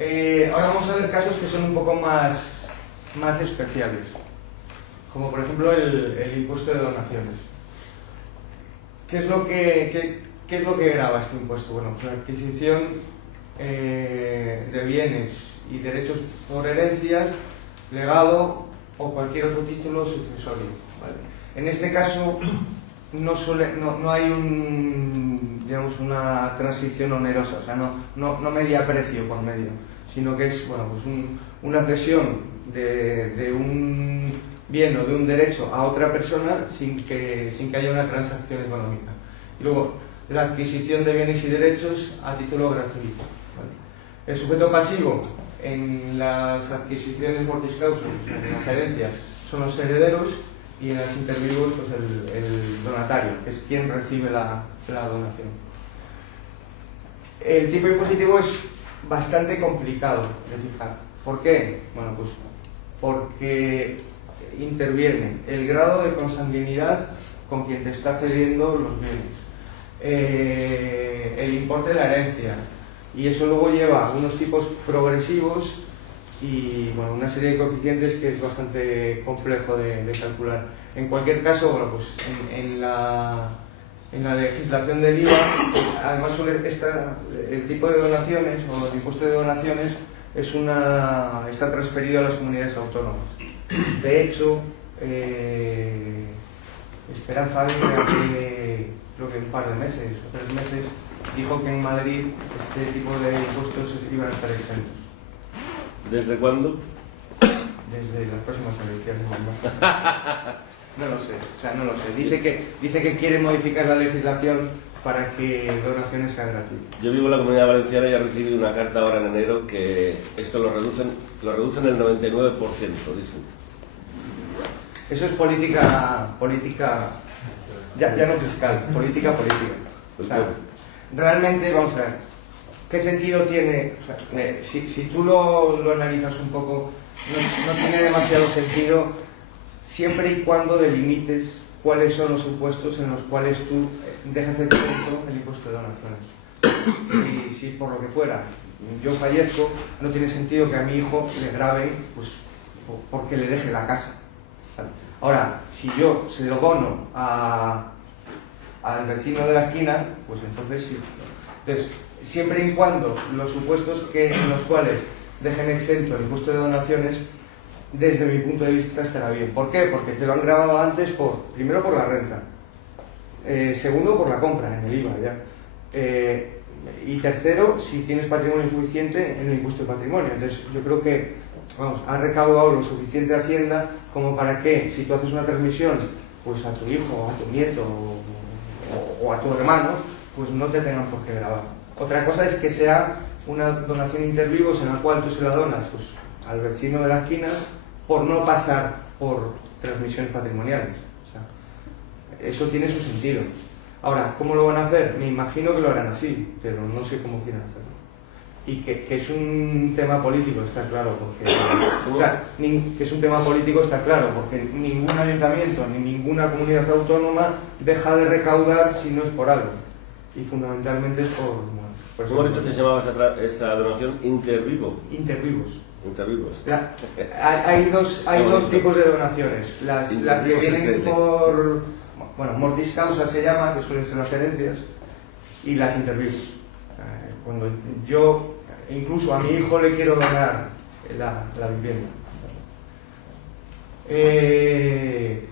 Ahora vamos a ver casos que son un poco más especiales, como por ejemplo el impuesto de donaciones. ¿Qué es lo que grava este impuesto? Bueno, pues la adquisición de bienes y derechos por herencias, legado o cualquier otro título sucesorio, ¿vale? En este caso no hay una transición onerosa, o sea, no media precio por medio, sino que es, bueno, pues una cesión de un bien o de un derecho a otra persona sin que haya una transacción económica. Y luego, la adquisición de bienes y derechos a título gratuito, ¿vale? El sujeto pasivo en las adquisiciones mortis causa, en las herencias, son los herederos, y en las intervivos, pues el donatario, que es quien recibe la donación. El tipo impositivo es bastante complicado de fijar. ¿Por qué? Bueno, pues porque interviene el grado de consanguinidad con quien te está cediendo los bienes, el importe de la herencia, y eso luego lleva unos tipos progresivos y, bueno, una serie de coeficientes que es bastante complejo de calcular. En cualquier caso, bueno, pues en la legislación del IVA, además el tipo de donaciones o el impuesto de donaciones está transferido a las comunidades autónomas. De hecho, Esperanza hace, creo que un par de meses o 3 meses, dijo que en Madrid este tipo de impuestos iban a estar exentos. ¿Desde cuándo? Desde las próximas elecciones. No lo sé, o sea, no lo sé. Dice que quiere modificar la legislación para que donaciones sean gratuitas. Yo vivo en la Comunidad Valenciana y he recibido una carta ahora en enero que esto lo reducen el 99%, dicen. Eso es política ya no fiscal, política. O sea, realmente, vamos a ver, ¿qué sentido tiene? O sea, si tú lo analizas un poco, no tiene demasiado sentido, siempre y cuando delimites cuáles son los supuestos en los cuales tú dejas exento el impuesto de donaciones. Y si por lo que fuera yo fallezco, no tiene sentido que a mi hijo le graben, pues, porque le deje la casa. Ahora, si yo se lo dono al vecino de la esquina, pues entonces sí. Entonces, siempre y cuando los supuestos en los cuales dejen exento el impuesto de donaciones, desde mi punto de vista estará bien. ¿Por qué? Porque te lo han grabado antes primero por la renta, segundo por la compra en el IVA ya, y tercero, si tienes patrimonio suficiente, en el impuesto de patrimonio. Entonces yo creo que, vamos, ha recaudado lo suficiente Hacienda como para que, si tú haces una transmisión pues a tu hijo, a tu nieto o a tu hermano, pues no te tengan por qué grabar. Otra cosa es que sea una donación intervivos en la cual tú se la donas pues al vecino de la esquina por no pasar por transmisiones patrimoniales. O sea, eso tiene su sentido. Ahora, ¿cómo lo van a hacer? Me imagino que lo harán así, pero no sé cómo quieren hacerlo. Y que es un tema político, está claro, porque o sea, que es un tema político, está claro, porque ningún ayuntamiento ni ninguna comunidad autónoma deja de recaudar si no es por algo, y fundamentalmente es por ¿Cómo has dicho que se llamaba esa donación? Intervivos. Hay dos tipos de donaciones, las que vienen por, bueno, mortis causa se llama, que suelen ser las herencias, y las intervivos. Cuando yo incluso a mi hijo le quiero donar la vivienda.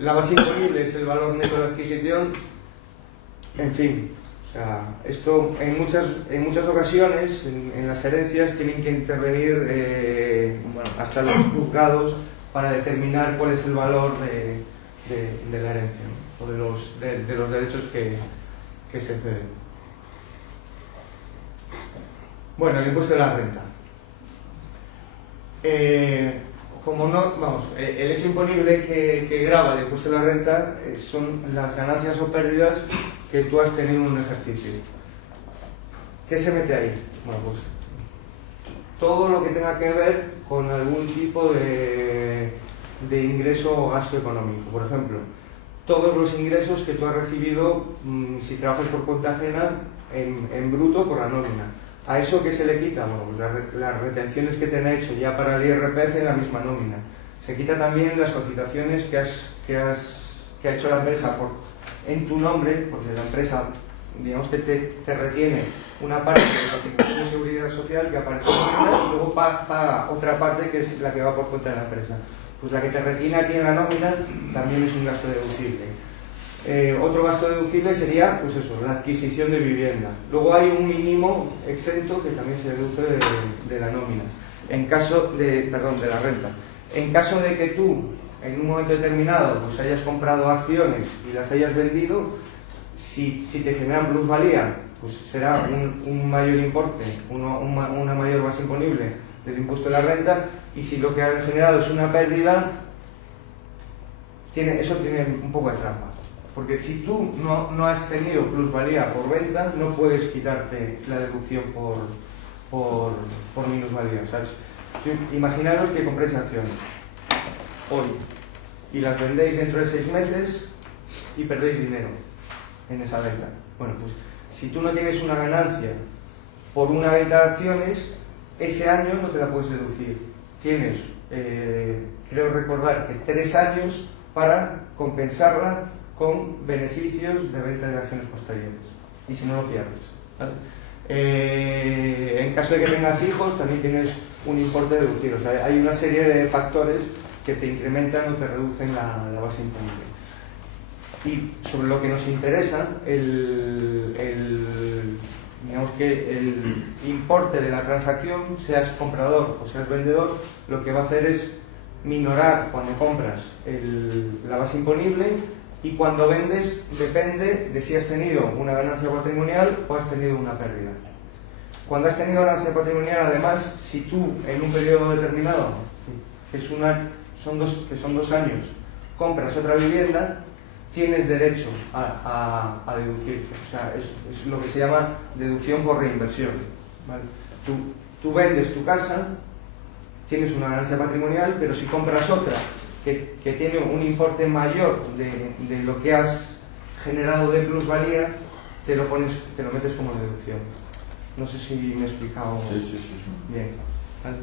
La base imponible es el valor neto de adquisición. En fin, o sea, esto en muchas ocasiones en las herencias tienen que intervenir hasta los juzgados para determinar cuál es el valor de la herencia, ¿no? O de los derechos que se ceden. Bueno, el impuesto de la renta. El hecho imponible que grava el impuesto de la renta son las ganancias o pérdidas que tú has tenido en un ejercicio. ¿Qué se mete ahí? Bueno, pues todo lo que tenga que ver con algún tipo de ingreso o gasto económico. Por ejemplo, todos los ingresos que tú has recibido si trabajas por cuenta ajena en bruto por la nómina. ¿A eso qué se le quita? Bueno, pues las retenciones que te han hecho ya para el IRPF en la misma nómina. Se quita también las cotizaciones que ha hecho la empresa en tu nombre, porque la empresa, digamos que te retiene una parte de la cotización de seguridad social que aparece en la nómina y luego paga otra parte que es la que va por cuenta de la empresa. Pues la que te retiene aquí en la nómina también es un gasto deducible. Otro gasto deducible sería, pues eso, la adquisición de vivienda. Luego hay un mínimo exento que también se deduce de la nómina, en caso de la renta. En caso de que tú, en un momento determinado, pues hayas comprado acciones y las hayas vendido, si te generan plusvalía, pues será un mayor importe, una mayor base imponible del impuesto de la renta, y si lo que han generado es una pérdida, eso tiene un poco de trampa. Porque si tú no has tenido plusvalía por venta, no puedes quitarte la deducción por minusvalía. O sea, imaginaros que compréis acciones hoy y las vendéis dentro de 6 meses y perdéis dinero en esa venta. Bueno, pues si tú no tienes una ganancia por una venta de acciones, ese año no te la puedes deducir. Tienes, creo recordar, que 3 años para compensarla con beneficios de venta de acciones posteriores, y si no lo pierdes, ¿vale? En caso de que tengas hijos también tienes un importe deducido. O sea, hay una serie de factores que te incrementan o te reducen la base imponible. Y sobre lo que nos interesa, digamos que el importe de la transacción, seas comprador o seas vendedor, lo que va a hacer es minorar cuando compras la base imponible, y cuando vendes depende de si has tenido una ganancia patrimonial o has tenido una pérdida. Cuando has tenido ganancia patrimonial, además, si tú en un periodo determinado, que son 2 años, compras otra vivienda, tienes derecho a deducir. O sea, es lo que se llama deducción por reinversión, ¿vale? Tú vendes tu casa, tienes una ganancia patrimonial, pero si compras otra que tiene un importe mayor de lo que has generado de plusvalía, te lo metes como deducción. No sé si me he explicado sí. bien, ¿vale?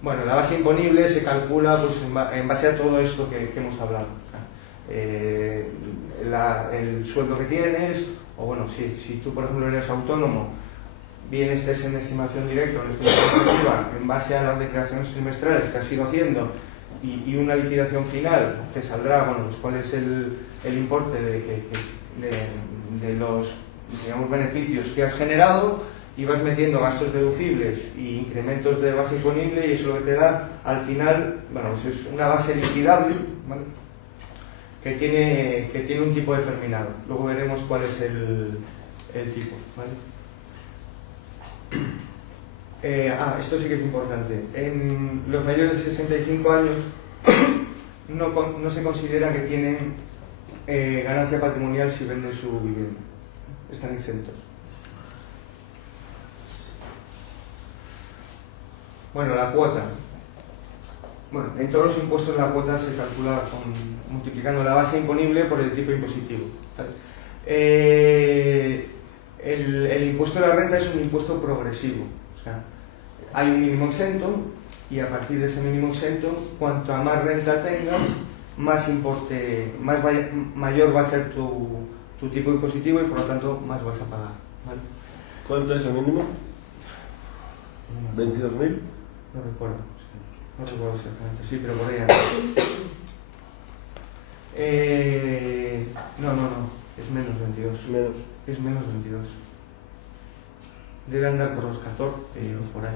Bueno, la base imponible se calcula pues, en base a todo esto que hemos hablado. El sueldo que tienes, o bueno, si tú por ejemplo eres autónomo, bien estés en estimación directa o en estimación efectiva, en base a las declaraciones trimestrales que has ido haciendo y una liquidación final, te saldrá, bueno, pues cuál es el importe de los, digamos, beneficios que has generado, y vas metiendo gastos deducibles y incrementos de base imponible, y eso lo que te da al final, bueno, pues es una base liquidable, ¿vale? que tiene un tipo determinado. Luego veremos cuál es el tipo, ¿vale? Esto sí que es importante. En los mayores de 65 años no se considera que tienen ganancia patrimonial si venden su vivienda. Están exentos. Bueno, la cuota. Bueno, en todos los impuestos la cuota se calcula multiplicando la base imponible por el tipo impositivo, ¿sabes? El impuesto de la renta es un impuesto progresivo. O sea, hay un mínimo exento, y a partir de ese mínimo exento, cuanto más renta tengas, mayor va a ser tu tipo impositivo, y por lo tanto más vas a pagar, ¿vale? ¿Cuánto es el mínimo? ¿22.000? No recuerdo exactamente, sí, pero por ahí no, es menos 22. Es menos 22. Debe andar por los 14 o por ahí.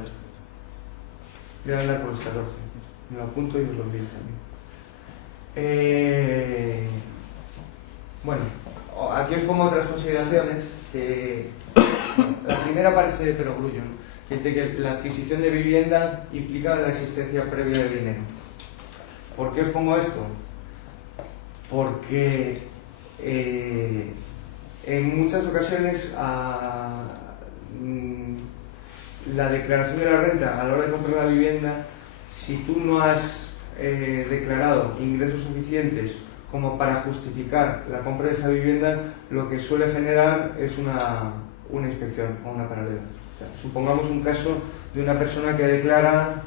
Debe andar por los 14. Me lo apunto y os lo envío también. Bueno, aquí os pongo otras consideraciones. La primera parece de perogrullo, ¿no? Que dice que la adquisición de vivienda implica la existencia previa de dinero. ¿Por qué os pongo esto? Porque en muchas ocasiones la declaración de la renta a la hora de comprar la vivienda, si tú no has declarado ingresos suficientes como para justificar la compra de esa vivienda, lo que suele generar es una inspección o una paralela. O sea, supongamos un caso de una persona que declara,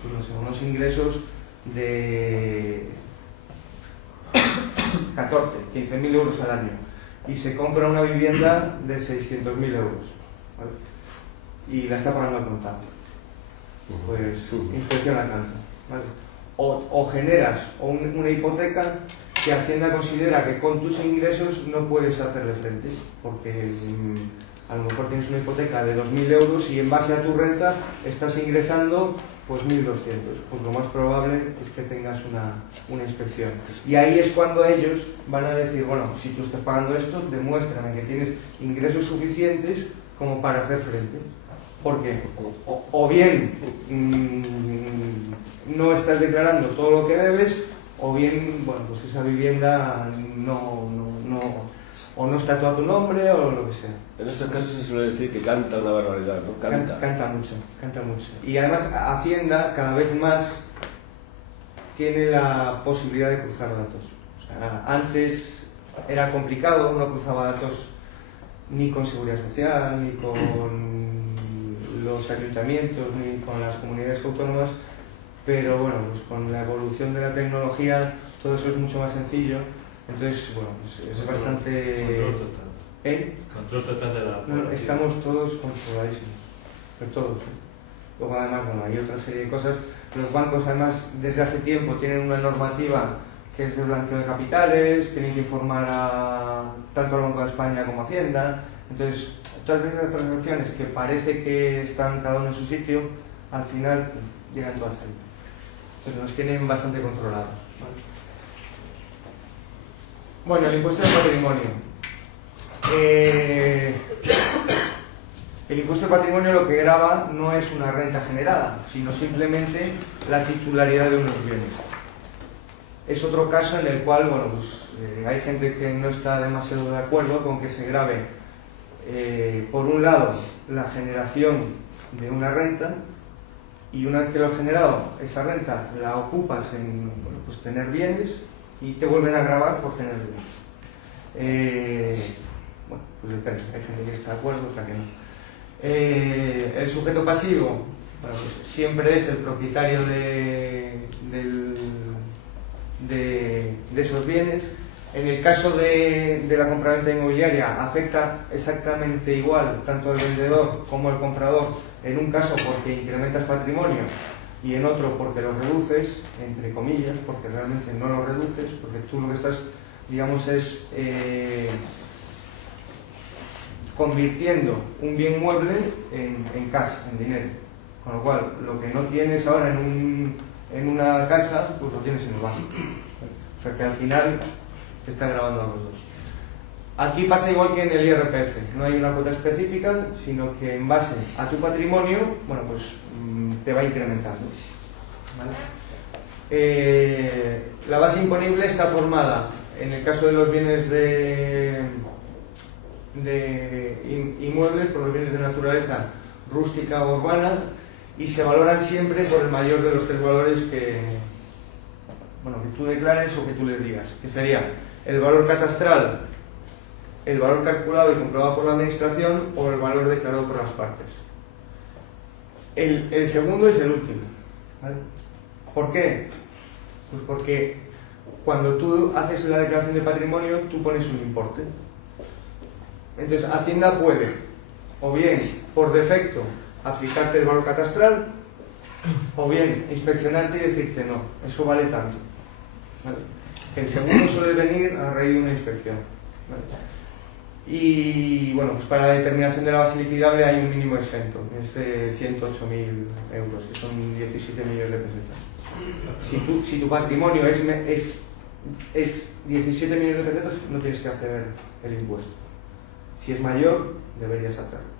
pues no sé, unos ingresos de 14, 15.000 euros al año y se compra una vivienda de 600.000 euros, ¿vale? Y la está pagando al contado. Pues inspección al canto, ¿vale? O generas una hipoteca que Hacienda considera que con tus ingresos no puedes hacerle frente, porque a lo mejor tienes una hipoteca de 2.000 euros y en base a tu renta estás ingresando pues 1.200. Pues lo más probable es que tengas una inspección. Y ahí es cuando ellos van a decir, bueno, si tú estás pagando esto, demuéstrame que tienes ingresos suficientes como para hacer frente. Porque o bien no estás declarando todo lo que debes, o bien, bueno, pues esa vivienda o no está todo a tu nombre o lo que sea. En estos casos se suele decir que canta una barbaridad, ¿no? Canta mucho. Y además Hacienda cada vez más tiene la posibilidad de cruzar datos. O sea, antes era complicado, no cruzaba datos ni con Seguridad Social, ni con los ayuntamientos, ni con las comunidades autónomas, pero bueno, pues con la evolución de la tecnología todo eso es mucho más sencillo. Entonces, bueno, pues es bastante... Control total. Control total de la población. Estamos todos controladísimos, pero todos. Luego además, bueno, hay otra serie de cosas. Los bancos además desde hace tiempo tienen una normativa que es de blanqueo de capitales, tienen que informar tanto al Banco de España como a Hacienda. Entonces, todas esas transacciones que parece que están cada uno en su sitio, al final llegan todas ahí. Entonces nos tienen bastante controlados, ¿vale? Bueno, el impuesto de patrimonio. El impuesto de patrimonio lo que grava no es una renta generada, sino simplemente la titularidad de unos bienes. Es otro caso en el cual, bueno, pues, hay gente que no está demasiado de acuerdo con que se grave, por un lado, la generación de una renta, y una vez que lo has generado, esa renta la ocupas en, bueno, pues tener bienes y te vuelven a gravar por tener bienes. Bueno, pues depende, hay gente que está de acuerdo, otra que no. El sujeto pasivo, bueno, pues siempre es el propietario de esos bienes. En el caso de la compraventa inmobiliaria afecta exactamente igual tanto el vendedor como el comprador, en un caso porque incrementas patrimonio y en otro porque lo reduces, entre comillas, porque realmente no lo reduces, porque tú lo que estás, digamos, es convirtiendo un bien mueble en cash, en dinero. Con lo cual, lo que no tienes ahora en una casa, pues lo tienes en el banco. O sea que al final te está grabando a los dos. Aquí pasa igual que en el IRPF, no hay una cuota específica, sino que en base a tu patrimonio, bueno, pues te va incrementando, ¿vale? La base imponible está formada, en el caso de los bienes de inmuebles, por los bienes de naturaleza rústica o urbana, y se valoran siempre por el mayor de los tres valores que tú declares o que tú les digas, que sería el valor catastral, el valor calculado y comprobado por la administración o el valor declarado por las partes. El segundo es el último, ¿vale? ¿Por qué? Pues porque cuando tú haces la declaración de patrimonio, tú pones un importe. Entonces Hacienda puede, o bien por defecto, aplicarte el valor catastral, o bien inspeccionarte y decirte no, eso vale tanto, ¿vale? El segundo suele venir a raíz de una inspección, ¿vale? Y bueno, pues para la determinación de la base liquidable hay un mínimo exento, es de 108.000 euros, que son 17 millones de pesetas. Si tu patrimonio es 17 millones de pesetas, no tienes que hacer el impuesto. Si es mayor, deberías hacerlo.